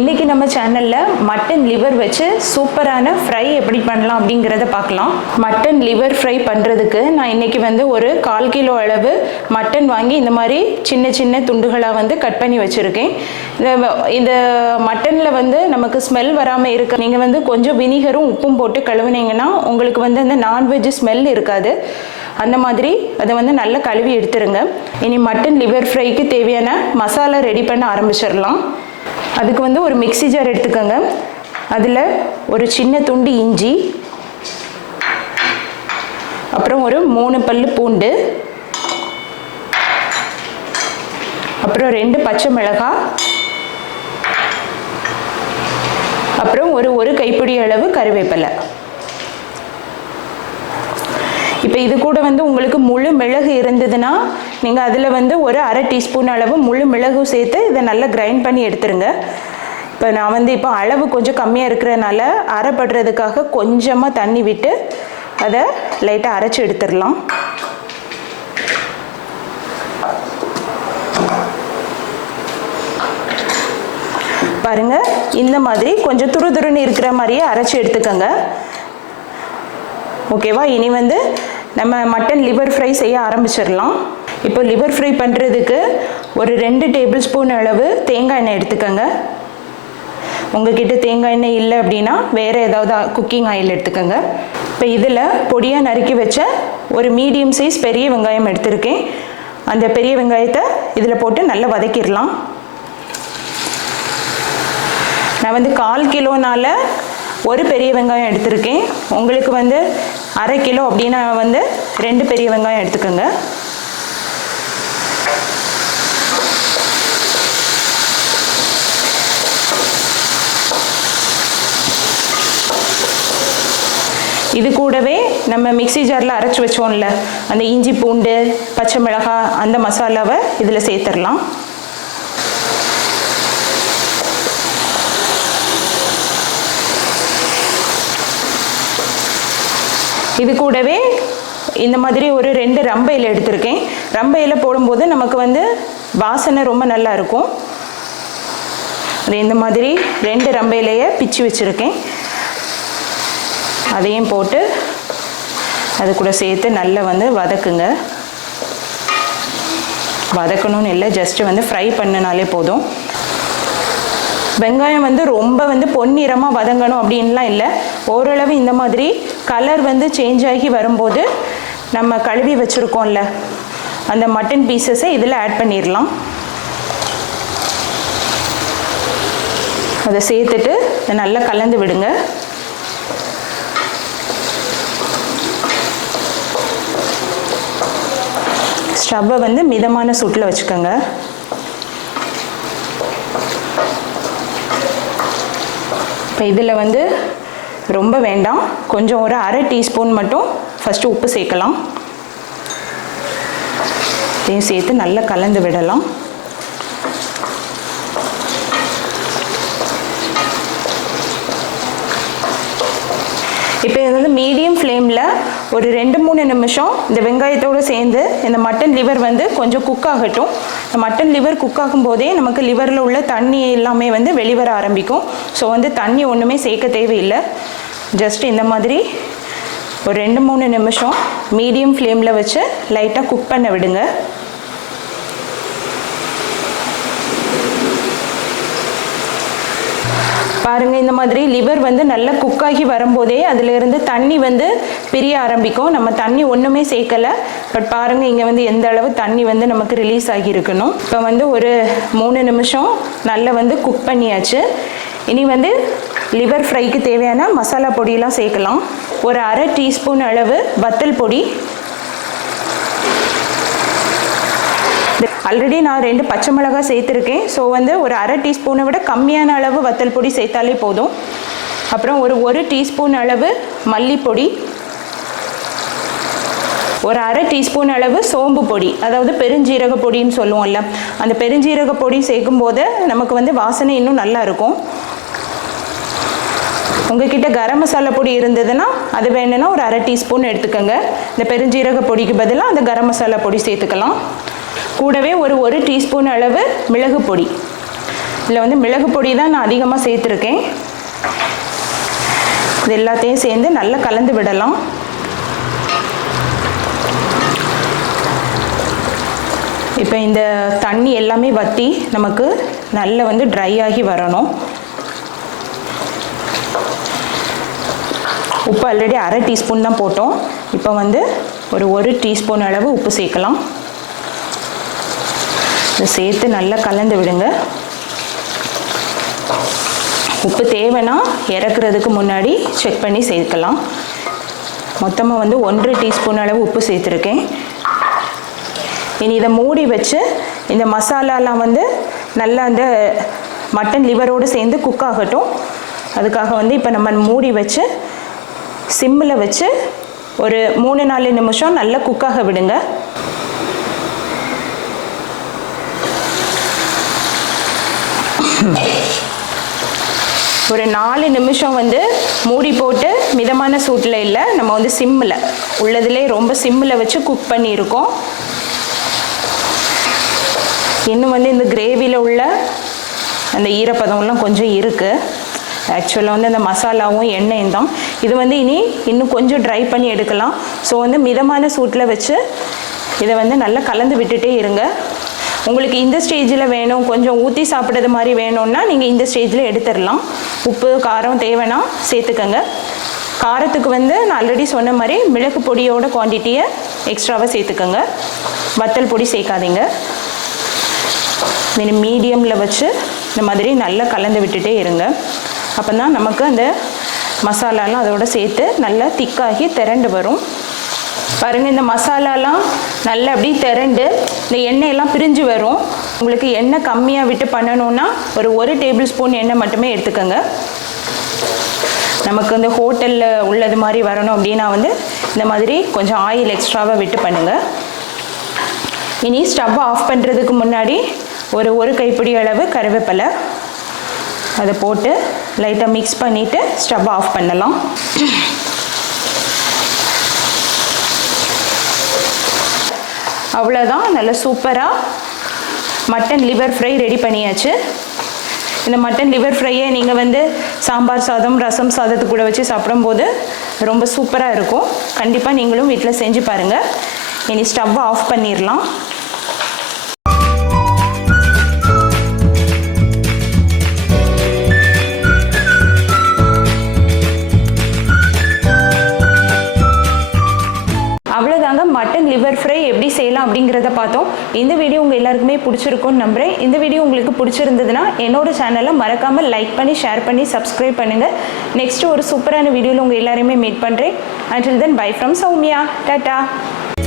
இன்றைக்கி நம்ம சேனலில் மட்டன் லிவர் வச்சு சூப்பரான ஃப்ரை எப்படி பண்ணலாம் அப்படிங்கிறத பார்க்கலாம். மட்டன் லிவர் ஃப்ரை பண்ணுறதுக்கு நான் இன்றைக்கி ஒரு 1/4 கிலோ அளவு மட்டன் வாங்கி இந்த மாதிரி சின்ன சின்ன துண்டுகளாக கட் பண்ணி வச்சுருக்கேன். இந்த மட்டனில் நமக்கு ஸ்மெல் வராமல் இருக்க நீங்கள் கொஞ்சம் வினிகரும் உப்பும் போட்டு கழுவுனீங்கன்னா உங்களுக்கு அந்த நான்வெஜ் ஸ்மெல் இருக்காது. அந்த மாதிரி அதை நல்லா கழுவி எடுத்துருங்க. இனி மட்டன் லிவர் ஃப்ரைக்கு தேவையான மசாலா ரெடி பண்ண ஆரம்பிச்சிடலாம். அதுக்கு ஒரு மிக்ஸி ஜார் எடுத்துக்கோங்க. அதில் ஒரு சின்ன துண்டு இஞ்சி, அப்புறம் ஒரு 3 பல்லு பூண்டு, அப்புறம் 2 பச்சை மிளகாய், அப்புறம் ஒரு கைப்பிடி அளவு கருவேப்பிலை. இப்போ இது கூட உங்களுக்கு முழு மிளகு இருந்ததுன்னா நீங்கள் அதில் ஒரு 1/2 டீஸ்பூன் அளவு முழு மிளகு சேர்த்து இதை நல்லா கிரைண்ட் பண்ணி எடுத்துருங்க. இப்போ நான் இப்போ அளவு கொஞ்சம் கம்மியாக இருக்கிறதுனால அரைப்படுறதுக்காக கொஞ்சமாக தண்ணி விட்டு அதை லைட்டாக அரைச்சி எடுத்துடலாம். பாருங்கள், இந்த மாதிரி கொஞ்சம் துருதுருன்னு இருக்கிற மாதிரியே அரைச்சி எடுத்துக்கோங்க. ஓகேவா? இனி நம்ம மட்டன் லிவர் ஃப்ரை செய்ய ஆரம்பிச்சிடலாம். இப்போ லிவர் ஃப்ரை பண்ணுறதுக்கு ஒரு 2 டேபிள் ஸ்பூன் அளவு தேங்காய் எண்ணெய் எடுத்துக்கோங்க. உங்ககிட்ட தேங்காய் எண்ணெய் இல்லை அப்படின்னா வேறு ஏதாவது குக்கிங் ஆயில் எடுத்துக்கோங்க. இப்போ இதில் பொடியாக நறுக்கி வச்ச ஒரு மீடியம் சைஸ் பெரிய வெங்காயம் எடுத்திருக்கேன். அந்த பெரிய வெங்காயத்தை இதில் போட்டு நல்லா வதக்கிடலாம். நான் 1/4 கிலோனால ஒரு பெரிய வெங்காயம் எடுத்திருக்கேன். உங்களுக்கு 1/2 கிலோ அப்படின்னா 2 பெரிய வெங்காயம் எடுத்துக்கோங்க. இது கூடவே நம்ம மிக்ஸி ஜாரில் அரைச்சி வச்சோம்ல அந்த இஞ்சி பூண்டு பச்சை மிளகாய் அந்த மசாலாவை இதில் சேர்த்துடலாம். இது கூடவே இந்த மாதிரி ஒரு 2 ரம்பையில் எடுத்திருக்கேன். ரம்பையில் போடும்போது நமக்கு வாசனை ரொம்ப நல்லா இருக்கும். அது இந்த மாதிரி 2 ரம்பையிலையே பிச்சு வச்சுருக்கேன். அதையும் போட்டு அது கூட சேர்த்து நல்லா வதக்குங்க. வதக்கணும்னு இல்லை, ஜஸ்ட்டு ஃப்ரை பண்ணினாலே போதும். வெங்காயம் ரொம்ப பொன்னிறமாக வதங்கணும் அப்படின்லாம் இல்லை. ஓரளவு இந்த மாதிரி கலர் சேஞ்ச் ஆகி வரும்போது நம்ம கழுவி வச்சுருக்கோம்ல அந்த மட்டன் பீசஸை இதில் ஆட் பண்ணிடலாம். அதை சேர்த்துட்டு நல்லா கலந்து விடுங்க. ஸ்டவ்வை மிதமான சூட்டில் வச்சுக்கோங்க. இப்போ இதில் ரொம்ப வேண்டாம், கொஞ்சம் ஒரு 1/2 டீஸ்பூன் மட்டும் ஃபஸ்ட்டு உப்பு சேர்க்கலாம். இதையும் சேர்த்து நல்லா கலந்து விடலாம். இப்போ இது மீடியம் ஃப்ளேமில் ஒரு 2-3 நிமிஷம் இந்த வெங்காயத்தோடு சேர்ந்து இந்த மட்டன் லிவர் கொஞ்சம் குக் ஆகட்டும். இந்த மட்டன் லிவர் குக் ஆகும் போதே நமக்கு லிவரில் உள்ள தண்ணி எல்லாமே வெளிவர ஆரம்பிக்கும். ஸோ தண்ணி ஒன்றுமே சேர்க்க தேவையில்லை. ஜஸ்ட் இந்த மாதிரி ஒரு 2-3 நிமிஷம் மீடியம் ஃப்ளேமில் வச்சு லைட்டாக குக் பண்ண விடுங்க. பாருங்கள், இந்த மாதிரி லிவர் நல்லா குக்காகி வரும்போதே அதிலிருந்து தண்ணி பிரிய ஆரம்பிக்கும். நம்ம தண்ணி ஒன்றுமே சேர்க்கலை. பட் பாருங்கள், இங்கே எந்த அளவு தண்ணி நமக்கு ரிலீஸ் ஆகியிருக்கணும். இப்போ ஒரு 3 நிமிஷம் நல்லா குக் பண்ணியாச்சு. இனி லிவர் ஃப்ரைக்கு தேவையான மசாலா பொடியெல்லாம் சேர்க்கலாம். ஒரு 1/2 டீஸ்பூன் அளவு வத்தல் பொடி. ஆல்ரெடி நான் 2 பச்சை மிளகாய் சேர்த்துருக்கேன். ஸோ ஒரு 1/2 டீஸ்பூனை விட கம்மியான அளவு வத்தல் பொடி சேர்த்தாலே போதும். அப்புறம் ஒரு டீஸ்பூன் அளவு மல்லிப்பொடி, ஒரு 1/2 டீஸ்பூன் அளவு சோம்பு பொடி, அதாவது பெருஞ்சீரக பொடின்னு சொல்லுவோம்ல, அந்த பெருஞ்சீரக பொடி சேர்க்கும் போது நமக்கு வாசனை இன்னும் நல்லா இருக்கும். உங்ககிட்ட கரம் மசாலா பொடி இருந்ததுன்னா அது வேணும்னா ஒரு 1/2 டீஸ்பூன் எடுத்துக்கோங்க. இந்த பெருஞ்சீரக பொடிக்கு பதிலாக அந்த கரம் மசாலா பொடி சேர்த்துக்கலாம். கூடவே ஒரு டீஸ்பூன் அளவு மிளகு பொடி. இதில் வந்து மிளகு பொடி தான் நான் அதிகமாக சேர்த்துருக்கேன். இது எல்லாத்தையும் சேர்ந்து நல்லா கலந்து விடலாம். இப்போ இந்த தண்ணி எல்லாமே வற்றி நமக்கு நல்லா வந்து ட்ரை ஆகி வரணும். உப்பு ஆல்ரெடி 1/2 டீஸ்பூன் தான் போட்டோம். இப்போ வந்து ஒரு 1 டீஸ்பூன் அளவு உப்பு சேர்க்கலாம். இதை சேர்த்து நல்லா கலந்து விடுங்க. உப்பு தேவைன்னா இறக்குறதுக்கு முன்னாடி செக் பண்ணி சேர்க்கலாம். மொத்தமாக வந்து 1 டீஸ்பூன் அளவு உப்பு சேர்த்துருக்கேன். இனி இதை மூடி வச்சு இந்த மசாலாலாம் வந்து நல்லா அந்த மட்டன் லிவரோடு சேர்ந்து குக் ஆகட்டும். அதுக்காக வந்து இப்போ நம்ம மூடி வச்சு சிம்மில் வச்சு ஒரு 3-4 நிமிஷம் நல்லா குக்காக விடுங்க. ஒரு 4 நிமிஷம் வந்து மூடி போட்டு மிதமான சூட்டில் இல்லை, நம்ம வந்து சிம்மில் உள்ளதுலே ரொம்ப சிம்மில் வச்சு குக் பண்ணியிருக்கோம். இன்னும் வந்து இந்த கிரேவியில் உள்ள அந்த ஈரப்பதம்லாம் கொஞ்சம் இருக்குது. ஆக்சுவலாக வந்து அந்த மசாலாவும் எண்ணெயும் தான். இது வந்து இன்னும் கொஞ்சம் ட்ரை பண்ணி எடுக்கலாம். ஸோ வந்து மிதமான சூட்டில் வச்சு இதை வந்து நல்லா கலந்து விட்டுட்டே இருங்க. உங்களுக்கு இந்த ஸ்டேஜில் வேணும், கொஞ்சம் ஊற்றி சாப்பிட்றது மாதிரி வேணும்னா நீங்கள் இந்த ஸ்டேஜில் எடுத்துடலாம். உப்பு காரம் தேவைன்னா சேர்த்துக்கங்க. காரத்துக்கு வந்து நான் ஆல்ரெடி சொன்ன மாதிரி மிளகு பொடியோட குவான்டிட்டியை எக்ஸ்ட்ராவாக சேர்த்துக்கங்க. வத்தல் பொடி சேர்க்காதீங்க. மீடியமில் வச்சு இந்த மாதிரி நல்லா கலந்து விட்டுட்டே இருங்க. அப்போ தான் நமக்கு அந்த மசாலாலாம் அதோடு சேர்த்து நல்லா திக்காகி திரண்டு வரும். பாருங்கள், இந்த மசாலாலாம் நல்லா அப்படி திரண்டு இந்த எண்ணெயெல்லாம் பிரிஞ்சு வரும். உங்களுக்கு எண்ணெய் கம்மியாக விட்டு பண்ணணுன்னா ஒரு 1 டேபிள் ஸ்பூன் எண்ணெய் மட்டுமே எடுத்துக்கோங்க. நமக்கு இந்த ஹோட்டலில் உள்ளது மாதிரி வரணும் அப்படின்னா வந்து இந்த மாதிரி கொஞ்சம் ஆயில் எக்ஸ்ட்ராவாக விட்டு பண்ணுங்கள். இனி ஸ்டவ் ஆஃப் பண்ணுறதுக்கு முன்னாடி ஒரு கைப்பிடி அளவு கருவேப்பிலை அதை போட்டு லைட்டாக மிக்ஸ் பண்ணிவிட்டு ஸ்டவ் ஆஃப் பண்ணலாம். அவ்வளோதான், நல்ல சூப்பராக மட்டன் லிவர் ஃப்ரை ரெடி பண்ணியாச்சு. இந்த மட்டன் லிவர் ஃப்ரையை நீங்கள் வந்து சாம்பார் சாதம், ரசம் சாதத்து கூட வச்சு சாப்பிடும்போது ரொம்ப சூப்பராக இருக்கும். கண்டிப்பாக நீங்களும் வீட்டில் செஞ்சு பாருங்கள். இனி ஸ்டவ்வை ஆஃப் பண்ணிடலாம். அவ்வளோதாங்க, மட்டன் லிவர் ஃப்ரை எப்படி செய்யலாம் அப்படிங்கிறத பார்த்தோம். இந்த வீடியோ உங்கள் எல்லாருக்குமே பிடிச்சிருக்கும்னு நம்புகிறேன். இந்த வீடியோ உங்களுக்கு பிடிச்சிருந்ததுன்னா என்னோட சேனலை மறக்காமல் லைக் பண்ணி ஷேர் பண்ணி சப்ஸ்கிரைப் பண்ணுங்கள். நெக்ஸ்ட்டு ஒரு சூப்பரான வீடியோவில் உங்கள் எல்லாரையுமே மீட் பண்ணுறேன். Until then, bye from Soumya. Tata.